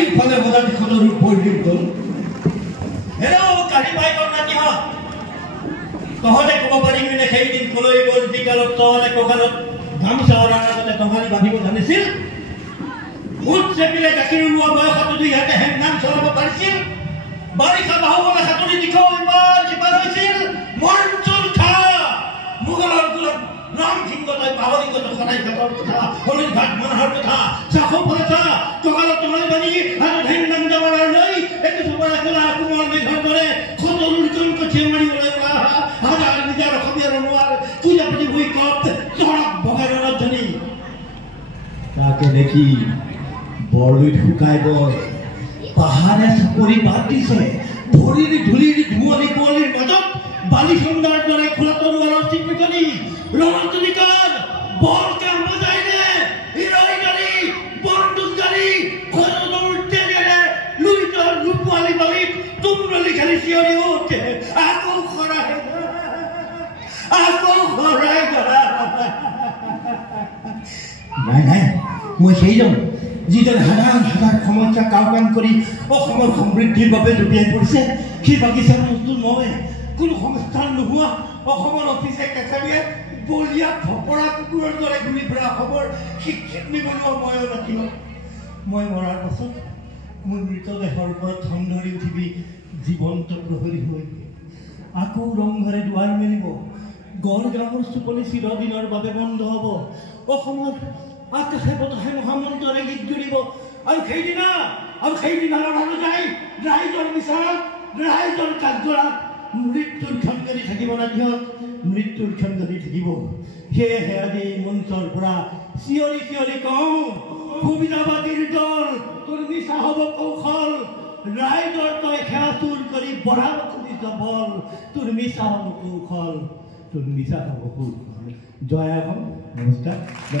চাৰিওফালে বজাত খনৰ পৰিল গ'ল হেৰৌ কাঢ়ি পাই গ'ল নাতি হা তহঁতে ক'ব পাৰিবি নে সেইদিন কলৈ গ'ল যিকালত তহঁতে কঁকালত গামোচা অনাৰ আগতে টঙালি বান্ধিব জানিছিল উঠ চেপিলে গাখীৰ ওলোৱা বয়সতো দুই হাতে হেংগাম চলাব পাৰিছিল বাৰিষা বাহুবলে সাঁতুৰি দিশও ইমান সিপাৰ হৈছিল মৰচুল খা মোগলৰ কুলত ৰাম সিংহ তই পাহৰি গ'ল সদায় ঘাটৰ কথা হলুদ ঘাট মানুহৰ কথা চাখৌ ফলাচা টঙালত টঙালি বান্ধি হাতত হেংগাম যাবৰ লৈ একো চুপাৰা খোলা কোমল মেঘৰ দৰে খতৰুৰ জোন কঠিয়া মাৰিবলৈ ওলা হাজাৰ নিজৰ অসমীয়াৰ অনুৱাৰ পূজাপতি ভূই কপ চৰক বগাই ৰাজধানী তাকে দেখি বৰলুইত শুকাই গ'ল পাহাৰে চাপৰি বাদ দিছে ভৰিৰ ধূলিৰ ধুঁৱলি কুঁৱলীৰ মাজত বালি চন্দাৰ দৰে খোলা তৰোৱালৰ চিকমিকনি ৰণতনিকাত বৰকে আমাজাই নে হিৰৈ গাড়ী বন্দুক গাড়ী খৰদৰ তেজেৰে লুইতৰ ৰূপোৱালী বালিত তুমৰলি খেলি চিঞৰি উঠে আকৌ খৰাই নাই নাই মই সেইজন যিজন হাজাৰ হাজাৰ সমস্যা কাম কৰি অসমৰ সমৃদ্ধিৰ বাবে জপিয়াই পৰিছে সেই বাগিচাৰ বস্তু নহয় কোনো সংস্থান নোহোৱা অসমৰ অফিচে কাছাৰীয়ে বলিয়া ফপৰা কুকুৰৰ দৰে ঘূৰি ফুৰা অসমৰ শিক্ষিত নিবনুৱা ময়ো নাছিল মই মৰাৰ পাছত মোৰ মৃতদেহৰ ওপৰত ধন ধৰি উঠিবি জীৱন্ত প্ৰহৰী হৈ আকৌ ৰংঘৰে দুৱাৰ মেলিব গড় গাঁৱৰ চুপনি চিৰদিনৰ বাবে বন্ধ হ'ব অসমৰ আকাশে বতাহে মহামন্ত্ৰৰে গীত জুৰিব আৰু সেইদিনা লৰানো যায় ৰাইজৰ বিচাৰত ৰাইজৰ কাৰ্যৰাত মৃত্যুৰ ক্ষণকাৰী থাকিব ৰাজ্যত মৃত্যুৰ ক্ষণকাৰী থাকিব সেয়েহে আজি এই মঞ্চৰ পৰা চিঞৰি চিঞৰি কওঁ সুবিধাবাদীৰ দল তোৰ মিছা হ'ব কৌশল ৰাইজৰ তই সেৱা চুৰ কৰি বঢ়াব খুজিছ বল তোৰ মিছা হ'ব কৌশল তোৰ মিছা হ'ব কৌশল জয় আহোম নমস্কাৰ।